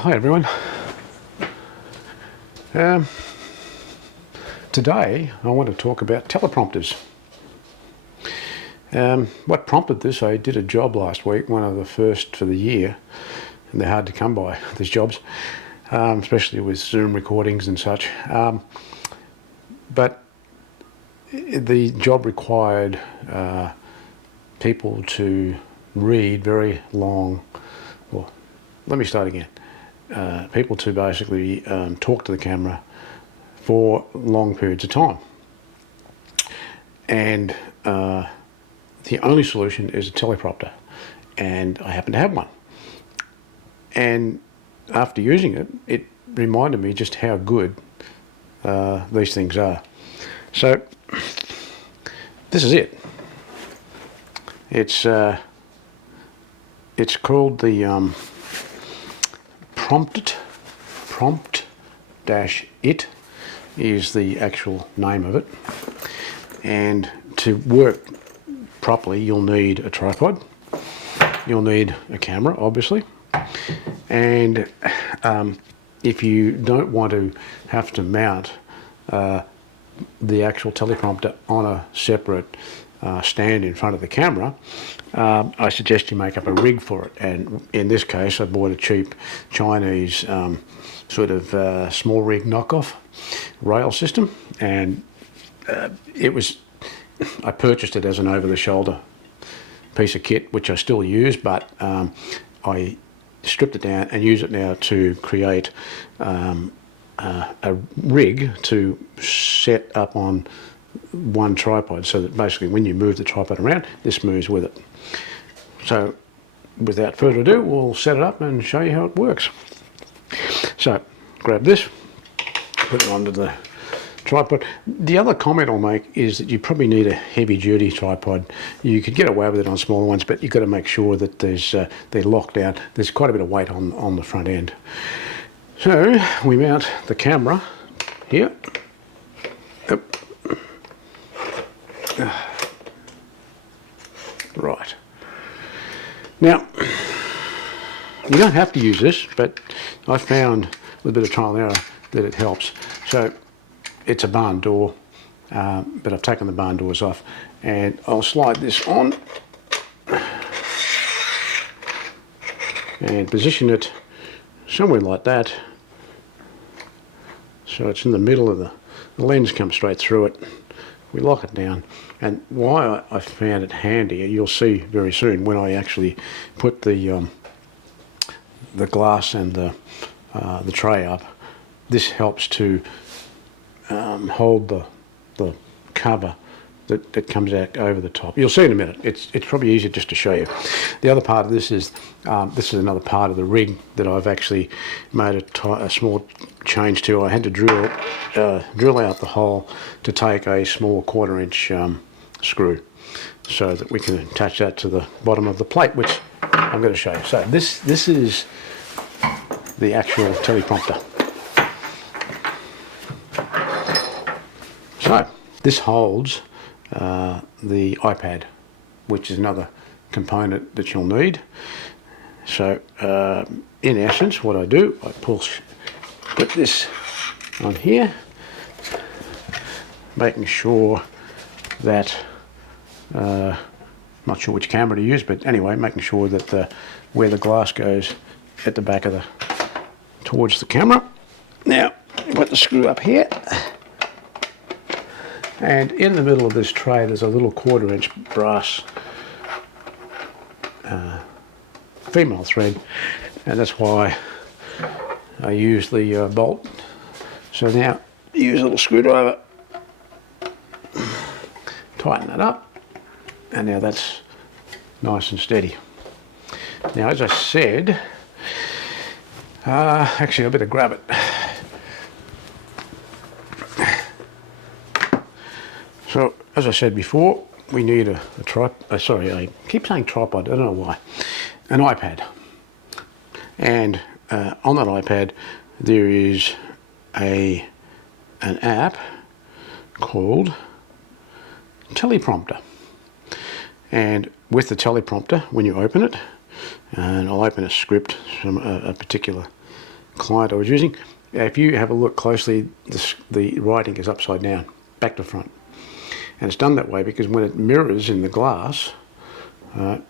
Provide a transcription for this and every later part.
Hi everyone. Today I want to talk about teleprompters. What prompted this, I did a job last week, one of the first for the year, and they're hard to come by, these jobs, especially with Zoom recordings and such. But the job required people to read very long, well, let me start again. People to basically talk to the camera for long periods of time. And the only solution is a teleprompter. And I happen to have one. And after using it, it reminded me just how good these things are. So this is it. It's called the Propt-It. Prompt-It is the actual name of it. And to work properly, you'll need a tripod. You'll need a camera, obviously. And if you don't want to have to mount the actual teleprompter on a separate stand in front of the camera, I suggest you make up a rig for it. And in this case, I bought a cheap Chinese sort of small rig knockoff rail system, and I purchased it as an over-the-shoulder piece of kit, which I still use, but I stripped it down and use it now to create a rig to set up on one tripod, so that basically when you move the tripod around, this moves with it. So without further ado, we'll set it up and show you how it works. So grab this, put it onto the tripod. The other comment I'll make is that you probably need a heavy duty tripod. You could get away with it on smaller ones, but you've got to make sure that they're locked down. There's quite a bit of weight on the front end. So we mount the camera here. Yep. Right. Now, you don't have to use this, but I found with a bit of trial and error that it helps. So it's a barn door, but I've taken the barn doors off, and I'll slide this on and position it somewhere like that, so it's in the middle of the lens comes straight through it. We lock it down, and why I found it handy, you'll see very soon when I actually put the glass and the tray up. This helps to hold the cover that comes out over the top. You'll see in a minute. It's probably easier just to show you. The other part of this is another part of the rig that I've actually made a small change to. I had to drill out the hole to take a small 1/4-inch screw, so that we can attach that to the bottom of the plate, which I'm going to show you. So this is the actual teleprompter. So this holds the iPad, which is another component that you'll need. So in essence, what I do, I put this on here, making sure that not sure which camera to use, but anyway, making sure that where the glass goes at the back of towards the camera. Now put the screw up here. And in the middle of this tray, there's a little 1/4-inch brass female thread, and that's why I use the bolt. So now use a little screwdriver, tighten that up, and now that's nice and steady. Now, as I said, actually I better grab it. So, as I said before, we need a sorry, I keep saying tripod, I don't know why. An iPad. And on that iPad, there is an app called Teleprompter. And with the teleprompter, when you open it, and I'll open a script from a particular client I was using, if you have a look closely, the writing is upside down, back to front. And it's done that way because when it mirrors in the glass,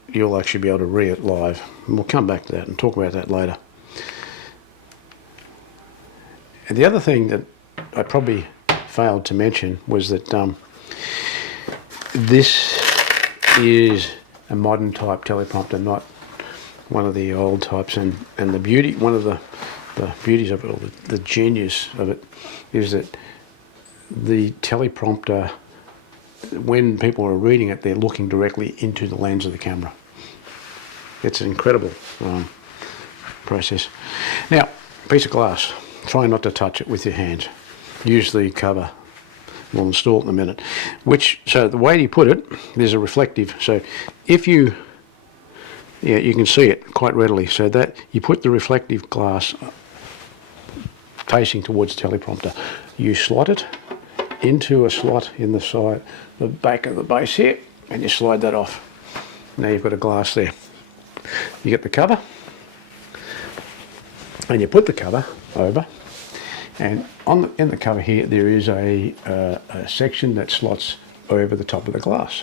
you'll actually be able to read it live. And we'll come back to that and talk about that later. And the other thing that I probably failed to mention was that this is a modern type teleprompter, not one of the old types. And the beauty, one of the beauties of it, or the genius of it, is that the teleprompter, when people are reading it, they're looking directly into the lens of the camera. It's an incredible process. Now, piece of glass. Try not to touch it with your hands. Use the cover. We'll install it in a minute. So the way you put it, there's a reflective. So if you can see it quite readily. So that you put the reflective glass facing towards the teleprompter. You slot it into a slot in the side, the back of the base here, and you slide that off. Now you've got a glass there. You get the cover, and you put the cover over, and in the cover here there is a section that slots over the top of the glass.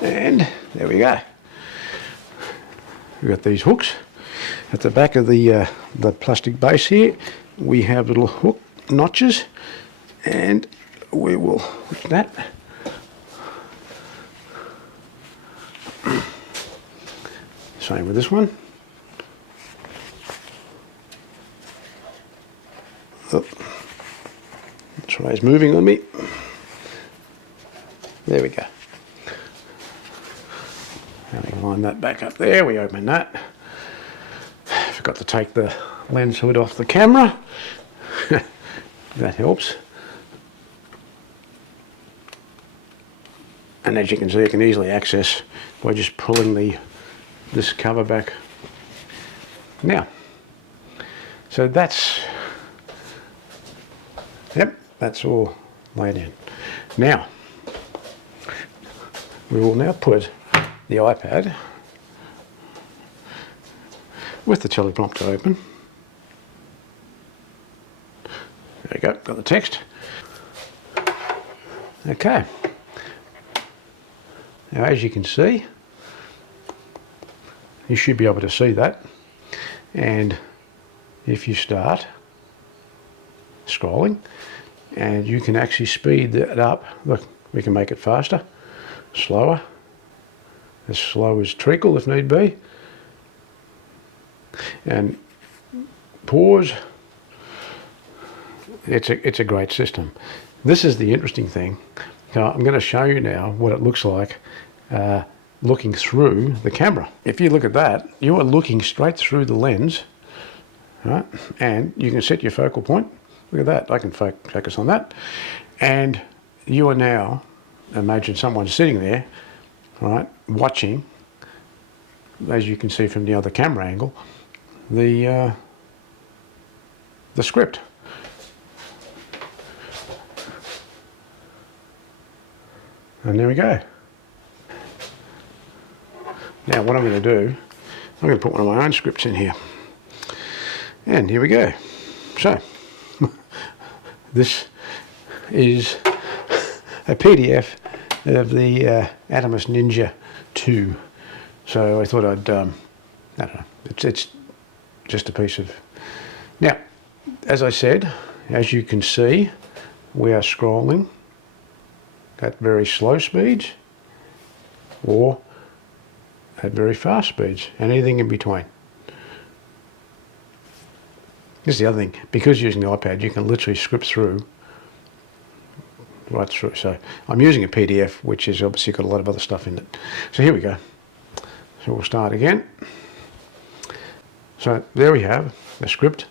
And there we go. We've got these hooks. At the back of the plastic base here, we have little hook notches, and we will hook that. Same with this one. Oh, the tray's moving on me. There we go. And we line that back up there. We open that. Forgot to take the lens hood off the camera. That helps. And as you can see, you can easily access by just pulling this cover back. Now, so that's all laid in. Now, we will now put the iPad with the teleprompter open. There you go, got the text. Okay. Now, as you can see, you should be able to see that. And if you start scrolling, and you can actually speed that up. Look, we can make it faster, slower, as slow as treacle if need be. And pause. It's a great system. This is the interesting thing. Now, I'm going to show you now what it looks like looking through the camera. If you look at that, you are looking straight through the lens, right? And you can set your focal point. Look at that. I can focus on that. And you are now, imagine someone sitting there, right, watching, as you can see from the other camera angle, the script. And there we go. Now what I'm going to do, I'm going to put one of my own scripts in here. And here we go. So, this is a PDF of the Atomos Ninja 2. So I thought I'd, I don't know, it's just a piece of... Now, as I said, as you can see, we are scrolling at very slow speeds or at very fast speeds, and anything in between. This is the other thing, because using the iPad, you can literally script through, right through. So I'm using a PDF, which has obviously got a lot of other stuff in it. So here we go. So we'll start again. So there we have the script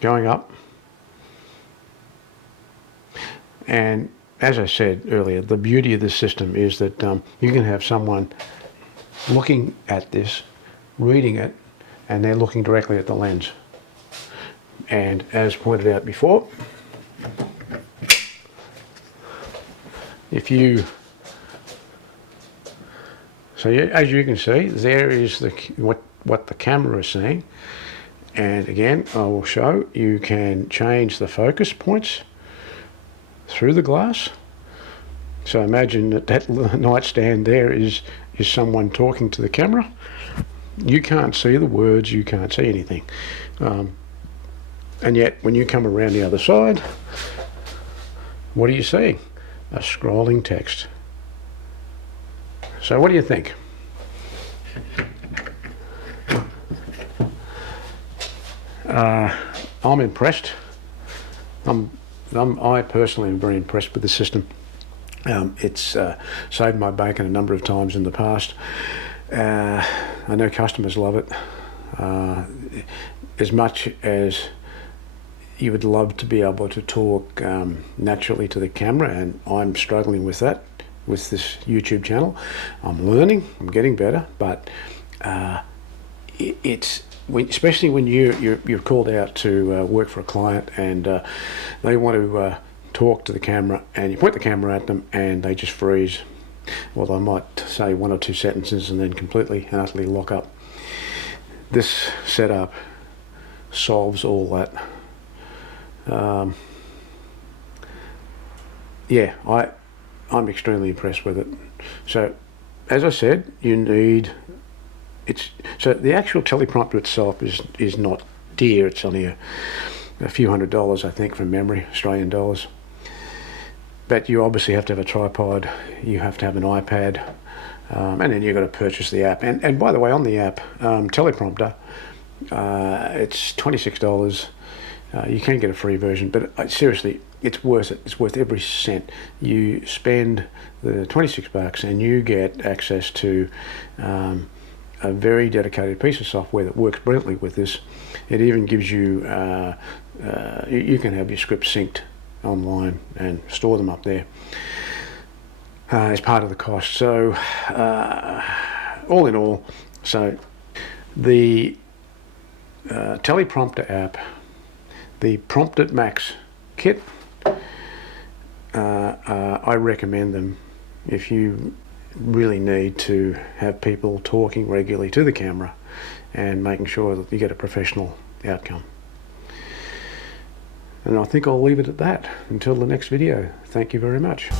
going up. And as I said earlier, the beauty of this system is that you can have someone looking at this, reading it, and they're looking directly at the lens. And as pointed out before, So as you can see, there is what the camera is seeing. And again, I will show you can change the focus points through the glass. So imagine that nightstand there is someone talking to the camera. You can't see the words, you can't see anything. And yet when you come around the other side, what are you seeing? A scrolling text. So what do you think? I'm impressed. I personally am very impressed with the system. It's saved my bacon a number of times in the past. I know customers love it. As much as you would love to be able to talk naturally to the camera, and I'm struggling with that with this YouTube channel. I'm learning, I'm getting better, but especially when you're called out to work for a client and they want to talk to the camera, and you point the camera at them and they just freeze. Well, they might say one or two sentences and then completely and utterly lock up. This setup solves all that. Yeah, I'm extremely impressed with it. So, as I said, so the actual teleprompter itself is not dear. It's only a few $100s, I think, from memory, Australian dollars. But you obviously have to have a tripod, you have to have an iPad, and then you've got to purchase the app. And by the way, on the app, Teleprompter, it's $26. You can get a free version, but seriously, it's worth it. It's worth every cent. You spend the $26 and you get access to a very dedicated piece of software that works brilliantly with this. It even gives you, you can have your scripts synced online and store them up there as part of the cost. So all in all, so the Teleprompter app, the Propt-It Max kit, I recommend them if you really need to have people talking regularly to the camera and making sure that you get a professional outcome. And I think I'll leave it at that until the next video. Thank you very much.